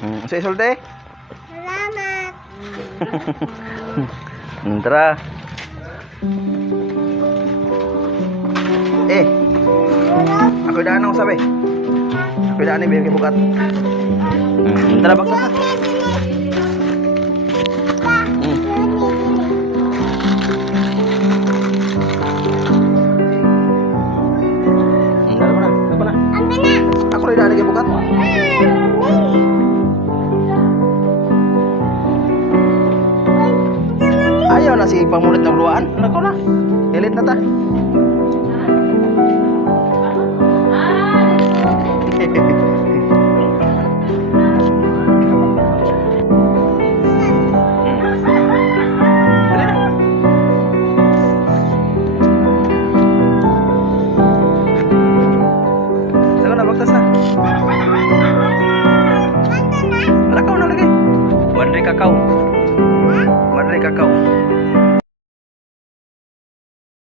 Sa isulti? Salamat. Tara. Ako daan ako sabi. Ako daan ni biar bukat. Tara bakta na. Ako na. Ako rin daan ni bukat. Ayaw na si pamulit ng luwaan. Nako na. Ilit na ta. Saka na bagtas na. Lakaw na lagi. Madre kakao. Madre kakao.